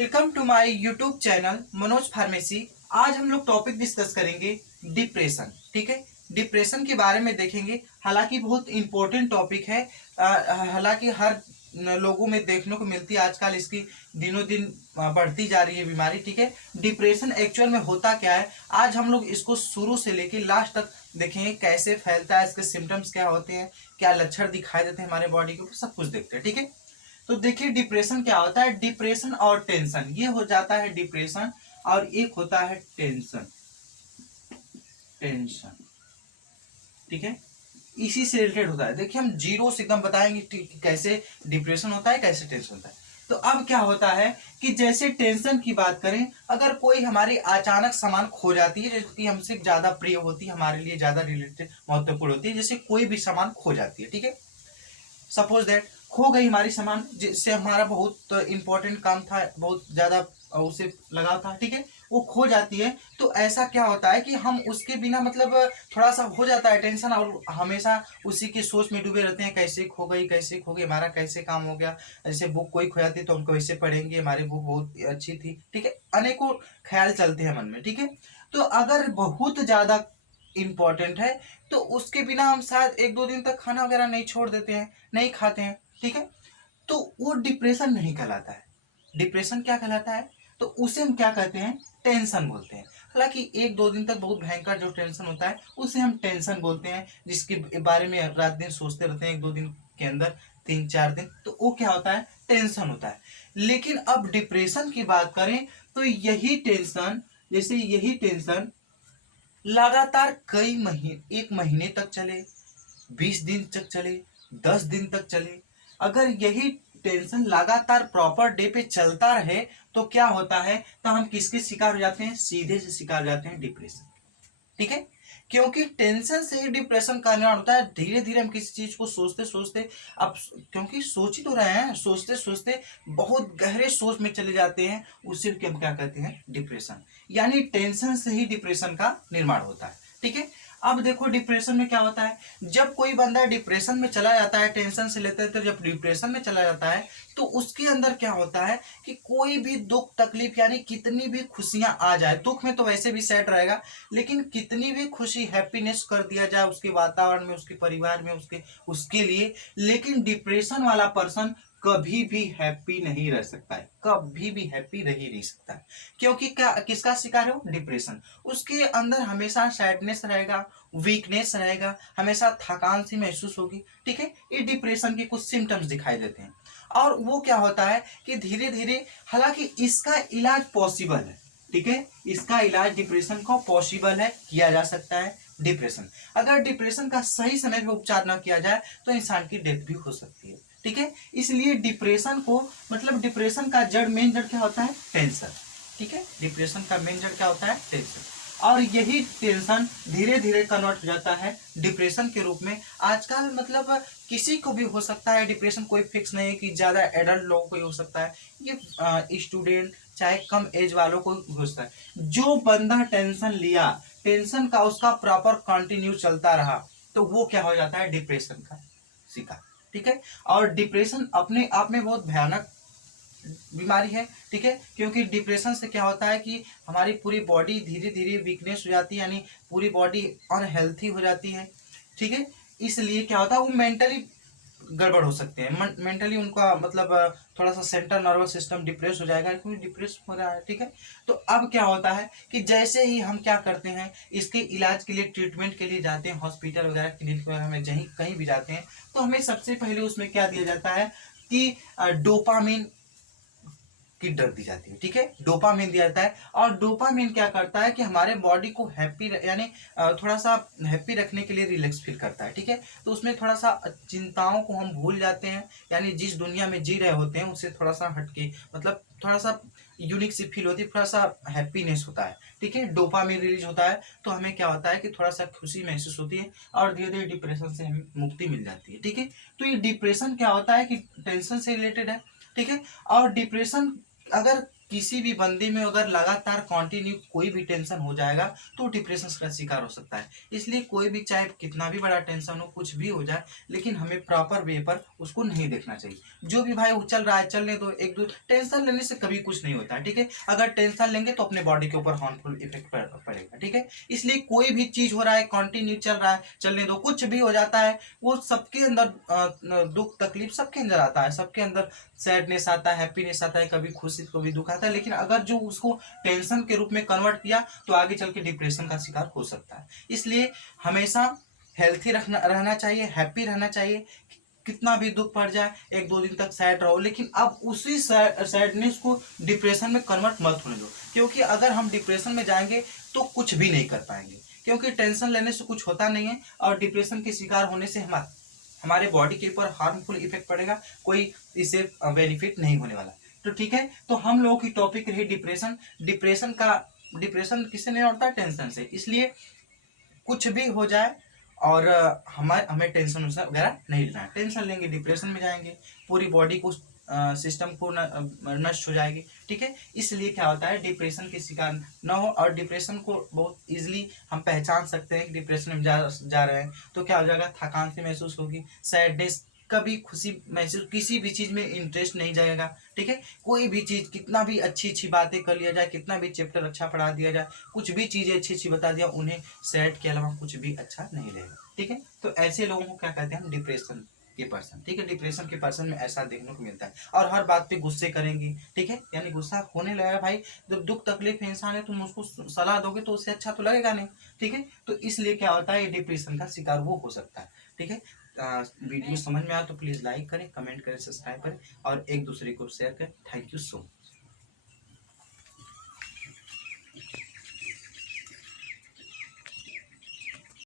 Welcome to my YouTube channel Manoj pharmacy. आज हम लोग टॉपिक डिस्कस करेंगे डिप्रेशन। ठीक है, डिप्रेशन के बारे में देखेंगे। हालांकि बहुत इंपॉर्टेंट टॉपिक है। हालांकि हर लोगों में देखने को मिलती है आजकल, इसकी दिनों दिन बढ़ती जा रही है बीमारी। ठीक है, डिप्रेशन एक्चुअल में होता क्या है, आज हम लोग इसको शुरू से लेके लास्ट तक देखेंगे। कैसे फैलता है, इसके सिम्टम्स क्या होते हैं, क्या लक्षण दिखाई देते हैं हमारे बॉडी के ऊपर, सब कुछ देखते हैं। ठीक है, तो देखिए डिप्रेशन क्या होता है। डिप्रेशन और टेंशन, ये हो जाता है डिप्रेशन, और एक होता है टेंशन। टेंशन, ठीक है, इसी से रिलेटेड होता है। देखिए हम जीरो से एकदम बताएंगे कि कैसे डिप्रेशन होता है, कैसे टेंशन होता है। तो अब क्या होता है कि जैसे टेंशन की बात करें, अगर कोई हमारी अचानक सामान खो जाती है, जो कि हमसे ज्यादा प्रिय होती है, हमारे लिए ज्यादा रिलेटेड महत्वपूर्ण होती है, जैसे कोई भी सामान खो जाती है। ठीक है, सपोज दैट खो गई हमारी सामान, जिससे हमारा बहुत इंपॉर्टेंट काम था, बहुत ज्यादा उसे लगाव था। ठीक है, वो खो जाती है, तो ऐसा क्या होता है कि हम उसके बिना मतलब थोड़ा सा हो जाता है टेंशन, और हमेशा उसी की सोच में डूबे रहते हैं, कैसे खो गई, कैसे खो गई, हमारा कैसे काम हो गया। जैसे बुक कोई खो जाती है तो हम कैसे पढ़ेंगे, हमारी बुक बहुत अच्छी थी। ठीक है, अनेकों ख्याल चलते हैं मन में। ठीक है, तो अगर बहुत ज्यादा इंपॉर्टेंट है तो उसके बिना हम शायद एक दो दिन तक खाना वगैरह नहीं छोड़ देते हैं, नहीं खाते हैं। ठीक है, तो वो डिप्रेशन नहीं कहलाता है। डिप्रेशन क्या कहलाता है, तो उसे हम क्या कहते हैं, टेंशन बोलते हैं। हालांकि एक दो दिन तक बहुत भयंकर जो टेंशन होता है उसे हम टेंशन बोलते हैं, जिसके बारे में रात दिन सोचते रहते हैं, एक दो दिन के अंदर, तीन चार दिन, तो वो क्या होता है, टेंशन होता है। लेकिन अब डिप्रेशन की बात करें तो यही टेंशन, जैसे यही टेंशन लगातार कई महीने, एक महीने तक चले, 20 दिन तक चले, 10 दिन तक चले, अगर यही टेंशन लगातार प्रॉपर डे पे चलता रहे, तो क्या होता है, तो हम किसके शिकार हो जाते हैं, सीधे से शिकार हो जाते हैं डिप्रेशन। ठीक है, क्योंकि टेंशन से ही डिप्रेशन का निर्माण होता है। धीरे धीरे हम किसी चीज को सोचते सोचते, अब क्योंकि सोच ही तो रहे हैं, सोचते सोचते बहुत गहरे सोच में चले जाते हैं, उसे हम क्या कहते हैं, डिप्रेशन। यानी टेंशन से ही डिप्रेशन का निर्माण होता है। ठीक है, अब देखो डिप्रेशन में क्या होता है, जब कोई बंदा डिप्रेशन में चला जाता है, टेंशन से लेते थे, जब डिप्रेशन में चला जाता है, तो उसके अंदर क्या होता है कि कोई भी दुख तकलीफ, यानी कितनी भी खुशियां आ जाए, दुख में तो वैसे भी सेट रहेगा, लेकिन कितनी भी खुशी हैप्पीनेस कर दिया जाए उसके वातावरण में, उसके परिवार में, उसके उसके लिए, लेकिन डिप्रेशन वाला पर्सन कभी भी हैप्पी नहीं रह सकता है, कभी भी हैप्पी रह ही नहीं सकता है। क्योंकि क्या, किसका शिकार हो, डिप्रेशन। उसके अंदर हमेशा सैडनेस रहेगा, वीकनेस रहेगा, हमेशा थकान सी महसूस होगी। ठीक है, ये डिप्रेशन के कुछ सिम्टम्स दिखाई देते हैं। और वो क्या होता है कि धीरे धीरे, हालांकि इसका इलाज पॉसिबल है। ठीक है, इसका इलाज डिप्रेशन को पॉसिबल है, किया जा सकता है। डिप्रेशन, अगर डिप्रेशन का सही समय पे उपचार ना किया जाए तो इंसान की डेथ भी हो सकती है। ठीक है, इसलिए डिप्रेशन को, मतलब डिप्रेशन का जड़, मेन जड़ क्या होता है, टेंशन। ठीक है, डिप्रेशन का मेन जड़ क्या होता है, टेंशन। और यही टेंशन धीरे धीरे कन्वर्ट हो जाता है डिप्रेशन के रूप में। आजकल मतलब किसी को भी हो सकता है डिप्रेशन, कोई फिक्स नहीं है कि ज्यादा एडल्ट लोगों को ही हो सकता है, ये स्टूडेंट चाहे कम एज वालों को हो सकता है। जो बंदा टेंशन लिया, टेंशन का उसका प्रॉपर कंटिन्यू चलता रहा, तो वो क्या हो जाता है, डिप्रेशन का शिकार। ठीक है, और डिप्रेशन अपने आप में बहुत भयानक बीमारी है। ठीक है, क्योंकि डिप्रेशन से क्या होता है कि हमारी पूरी बॉडी धीरे धीरे वीकनेस हो जाती है, यानी पूरी बॉडी अनहेल्थी हो जाती है। ठीक है, इसलिए क्या होता है, वो मेंटली गड़बड़ हो सकते हैं, मेंटली उनका मतलब थोड़ा सा सेंट्रल नर्वस सिस्टम डिप्रेस हो जाएगा, क्योंकि डिप्रेस हो रहा है। ठीक है, तो अब क्या होता है कि जैसे ही हम क्या करते हैं, इसके इलाज के लिए, ट्रीटमेंट के लिए जाते हैं हॉस्पिटल वगैरह, क्लिनिक वगैरह में, जहीं कहीं भी जाते हैं, तो हमें सबसे पहले उसमें क्या दिया जाता है कि डोपामिन की ड्रग दी जाती है। ठीक है, डोपामिन दिया जाता है, और डोपामिन क्या करता है कि हमारे बॉडी को हैप्पी, यानी थोड़ा सा हैप्पी रखने के लिए रिलैक्स फील करता है। ठीक है, तो उसमें थोड़ा सा चिंताओं को हम भूल जाते हैं, यानी जिस दुनिया में जी रहे होते हैं उससे थोड़ा सा हटके, मतलब थोड़ा सा यूनिक सी फील होती है, थोड़ा सा हैप्पीनेस होता है। ठीक है, डोपामिन रिलीज होता है, तो हमें क्या होता है कि थोड़ा सा खुशी महसूस होती है, और धीरे धीरे डिप्रेशन से हमें मुक्ति मिल जाती है। ठीक है, तो ये डिप्रेशन क्या होता है कि टेंशन से रिलेटेड है। ठीक है, और डिप्रेशन अगर किसी भी बंदे में अगर लगातार कंटिन्यू कोई भी टेंशन हो जाएगा तो डिप्रेशन का शिकार हो सकता है। इसलिए कोई भी चाहे कितना भी बड़ा टेंशन हो, कुछ भी हो जाए, लेकिन हमें प्रॉपर वे पर उसको नहीं देखना चाहिए। जो भी भाई चल रहा है चलने दो, एक दो टेंशन लेने से कभी कुछ नहीं होता है, ठीक है। अगर टेंशन लेंगे तो अपने बॉडी के ऊपर हार्मफुल इफेक्ट पड़ेगा, ठीक है। इसलिए कोई भी चीज हो रहा है कंटिन्यू चल रहा है चलने दो, कुछ भी हो जाता है वो सबके अंदर दुख तकलीफ सबके अंदर आता है, सबके अंदर सैडनेस आता है, हैप्पीनेस आता है, कभी खुशी कभी दुख आता है। लेकिन अगर जो उसको टेंशन के रूप में कन्वर्ट किया तो आगे चल के डिप्रेशन का शिकार हो सकता है। इसलिए हमेशा हेल्थी रहना चाहिए, हैप्पी रहना चाहिए। कितना भी दुख पड़ जाए, एक दो दिन तक सैड रहो, लेकिन अब उसी सैडनेस को डिप्रेशन में कन्वर्ट मत होने दो। क्योंकि अगर हम डिप्रेशन में जाएंगे तो कुछ भी नहीं कर पाएंगे, क्योंकि टेंशन लेने से कुछ होता नहीं है, और डिप्रेशन के शिकार होने से हमारे बॉडी के ऊपर हार्मफुल इफेक्ट पड़ेगा, कोई इससे बेनिफिट नहीं होने वाला। तो ठीक है, तो हम लोगों की टॉपिक रही डिप्रेशन। डिप्रेशन किससे नहीं होता? टेंशन से। इसलिए कुछ भी हो जाए और हमें टेंशन वगैरह नहीं लेना है। टेंशन लेंगे डिप्रेशन में जाएंगे, पूरी बॉडी को सिस्टम को नष्ट हो जाएगी, ठीक है। इसलिए क्या होता है, डिप्रेशन के शिकार न हो। और डिप्रेशन को बहुत इजीली हम पहचान सकते हैं कि डिप्रेशन में जा रहे हैं तो क्या हो जाएगा, थकान सी महसूस होगी, सैडनेस, कभी खुशी महसूस, किसी भी चीज में इंटरेस्ट नहीं जाएगा, ठीक है। कोई भी चीज कितना भी अच्छी अच्छी बातें कर लिया जाए, कितना भी चैप्टर अच्छा पढ़ा दिया जाए, कुछ भी चीजें अच्छी अच्छी बता दिया, उन्हें सैड के अलावा कुछ भी अच्छा नहीं लगेगा, ठीक है। तो ऐसे लोगों को क्या कहते हैं हम, डिप्रेशन के पर्सन, ठीक है। डिप्रेशन के पर्सन में ऐसा देखने को मिलता है, और हर बात पे गुस्से करेंगी, ठीक है। यानी गुस्सा होने लगेगा भाई, जब दुख तकलीफ इंसान है तुम उसको सलाह दोगे तो उससे अच्छा तो लगेगा नहीं, ठीक है। तो इसलिए क्या होता है, ये डिप्रेशन का शिकार वो हो सकता है, ठीक है। वीडियो समझ में आया तो प्लीज लाइक करें, कमेंट करें, सब्सक्राइब करें और एक दूसरे को शेयर करें। Thank you so much.